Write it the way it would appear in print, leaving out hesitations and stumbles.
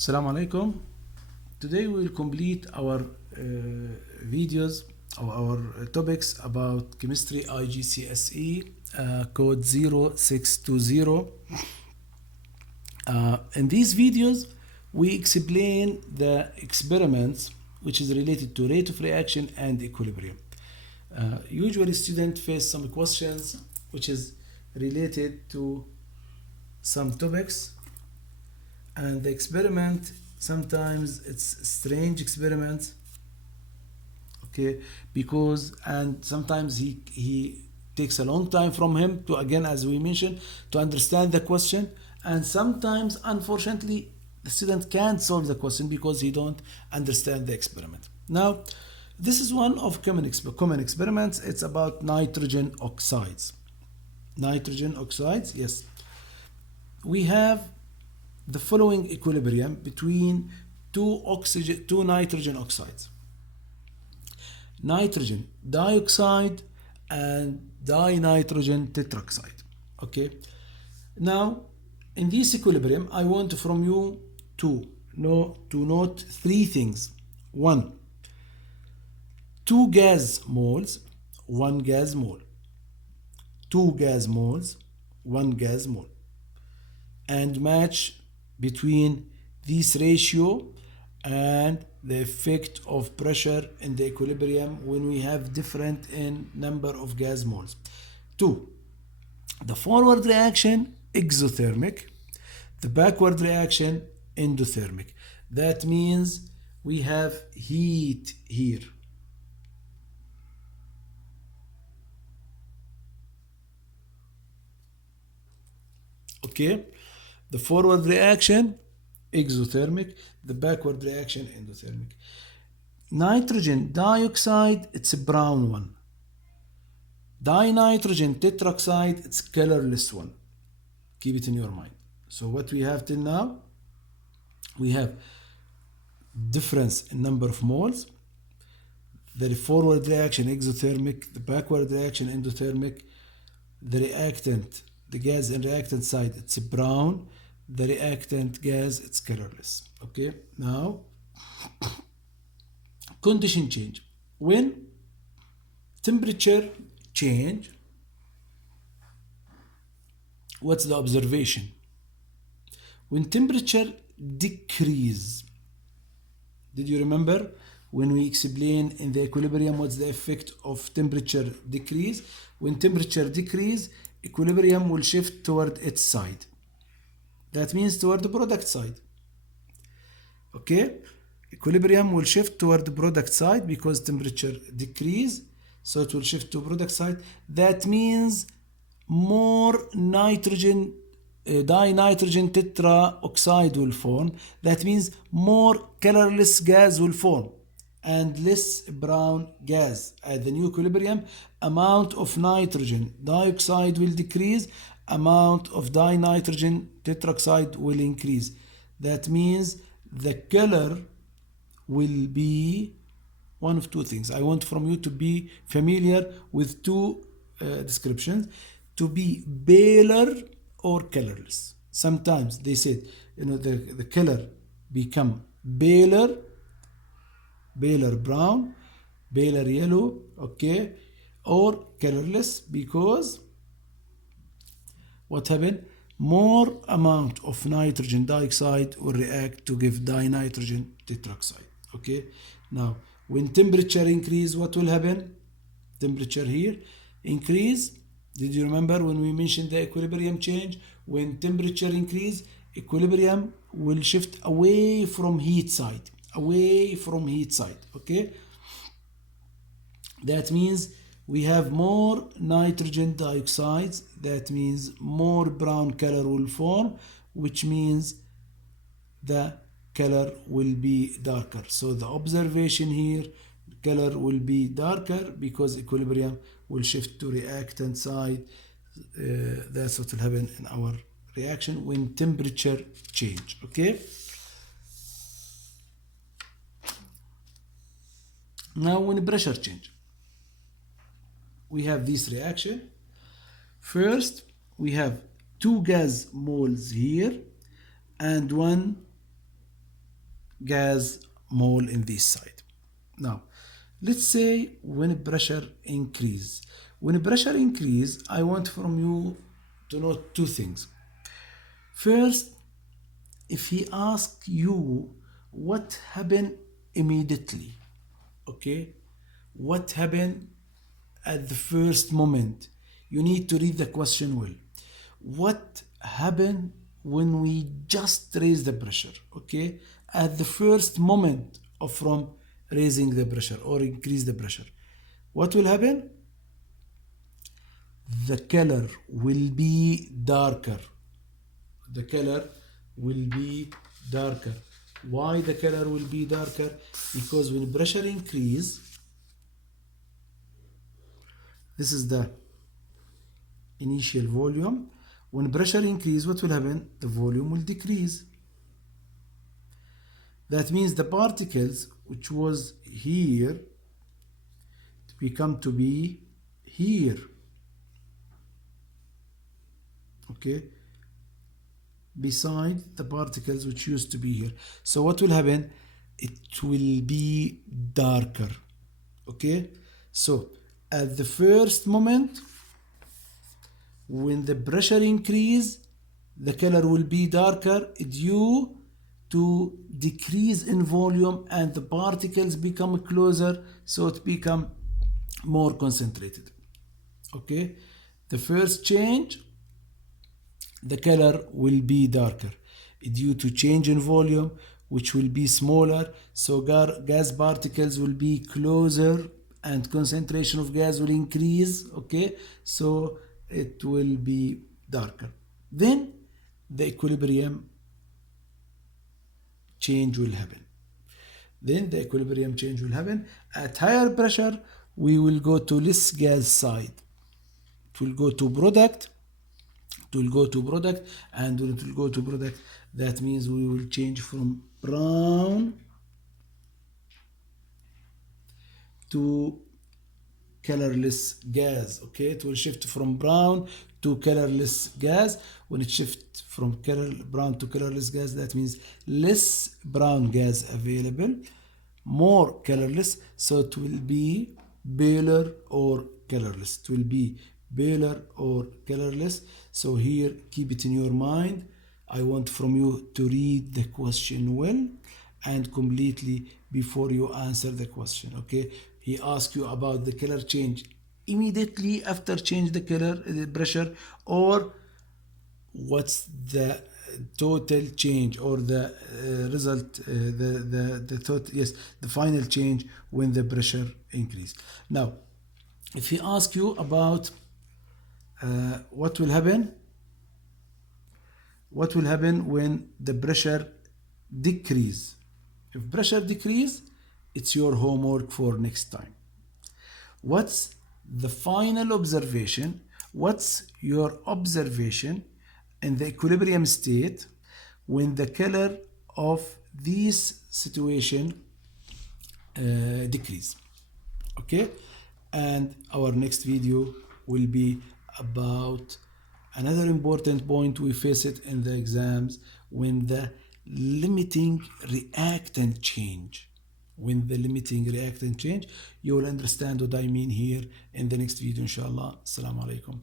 Assalamu alaikum. Today we will complete our videos or our topics about chemistry igcse code 0620. In these videos we explain the experiments which is related to rate of reaction and equilibrium. Usually students face some questions which is related to some topics, and the experiment sometimes it's strange experiments, okay, because and sometimes he takes a long time from him to, again as we mentioned, to understand the question, and sometimes unfortunately the student can't solve the question because he don't understand the experiment. Now this is one of common experiments. It's about nitrogen oxides. Yes, we have the following equilibrium between two nitrogen oxides: nitrogen dioxide and dinitrogen tetroxide. Okay, now in this equilibrium I want from you to note three things. One, two gas moles, one gas mole, two gas moles, one gas mole, and match between this ratio and the effect of pressure in the equilibrium when we have different in number of gas moles. Two, the forward reaction exothermic, the backward reaction endothermic. That means we have heat here. Okay, the forward reaction exothermic, the backward reaction endothermic. Nitrogen dioxide, it's a brown one. Dinitrogen tetroxide, it's colorless one. Keep it in your mind. So what we have till now, we have difference in number of moles, the forward reaction exothermic, the backward reaction endothermic, the reactant, the gas and reactant side, it's brown, the reactant gas, it's colorless. Okay, now condition change. When temperature change, what's the observation? When temperature decrease, did you remember when we explain in the equilibrium what's the effect of temperature decrease? When temperature decrease, equilibrium will shift toward its side. That means toward the product side. Okay, equilibrium will shift toward the product side because temperature decrease, so it will shift to product side. That means more nitrogen dinitrogen tetroxide will form. That means more colorless gas will form and less brown gas. At the new equilibrium, amount of nitrogen dioxide will decrease, amount of dinitrogen tetroxide will increase. That means the color will be one of two things. I want from you to be familiar with two descriptions: to be paler or colorless. Sometimes they said, the color become paler brown, paler yellow, okay, or colorless, because what happened? More amount of nitrogen dioxide will react to give dinitrogen tetroxide. Okay, now when temperature increase, what will happen? Temperature here increase. Did you remember when we mentioned the equilibrium change? When temperature increase, equilibrium will shift away from heat side. Okay, that means we have more nitrogen dioxides. That means more brown color will form, which means the color will be darker. So the observation here, color will be darker because equilibrium will shift to reactant side. That's what will happen in our reaction when temperature change. Okay, now when pressure change, we have this reaction. First we have two gas moles here and one gas mole in this side. Now, let's say when pressure increase. When pressure increase, I want from you to know two things. First, if he asks you what happened immediately, okay, what happened at the first moment, you need to read the question well. What happened when we just raise the pressure, okay, at the first moment of from raising the pressure or increase the pressure, what will happen? The color will be darker. The color will be darker. Why the color will be darker? Because when pressure increase, this is the initial volume. When pressure increase, what will happen? The volume will decrease. That means the particles which was here become to be here. Okay, beside the particles which used to be here. So what will happen? It will be darker. Okay, so at the first moment when the pressure increase, the color will be darker due to decrease in volume and the particles become closer, so it become more concentrated. Okay, the first change, the color will be darker due to change in volume, which will be smaller, so gas particles will be closer and concentration of gas will increase. Okay, so it will be darker. Then the equilibrium change will happen. Then the equilibrium change will happen. At higher pressure, we will go to less gas side. It will go to product. It will go to product, and when it will go to product, that means we will change from brown to colorless gas. Okay, it will shift from brown to colorless gas. When it shifts from brown to colorless gas, that means less brown gas available, more colorless, so it will be paler or colorless. It will be paler or colorless. So here, keep it in your mind. I want from you to read the question well and completely before you answer the question. Okay, he asks you about the color change immediately after change the color, the pressure, or what's the total change or the result, the total, yes, the final change when the pressure increase. Now, if he asks you about what will happen when the pressure decrease. If pressure decrease, it's your homework for next time. What's the final observation? What's your observation in the equilibrium state when the color of this situation decrease? Okay, and our next video will be about another important point we face it in the exams, when the limiting reactant change. When the limiting reactant change, you will understand what I mean here in the next video, inshallah. Assalamu alaikum.